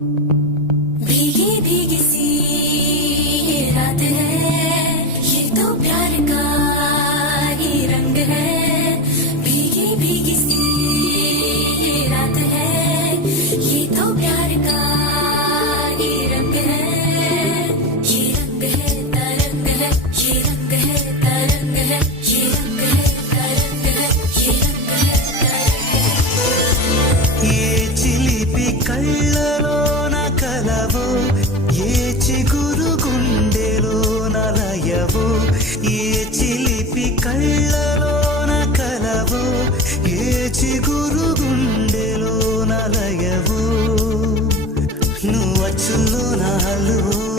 भीगी भीगी सी ये रात है, ये तो प्यार का ही रंग है। भीगी भीगी सी ये रात है, ये तो प्यार का ही रंग है। ये रंग है तरंग है, ये रंग है तरंग है, ये रंग है तरंग है, ये रंग है तरंग है। ये चिलिपि कళ్ళలోన కలవో ఏ చిగురు గుండెలోన లయవో ఏ చిలిపి కళ్ళలోన కలవో ఏ చిగురు గుండెలోన లయవో నువ్వు అచ్చుల్లో నా హల్లువో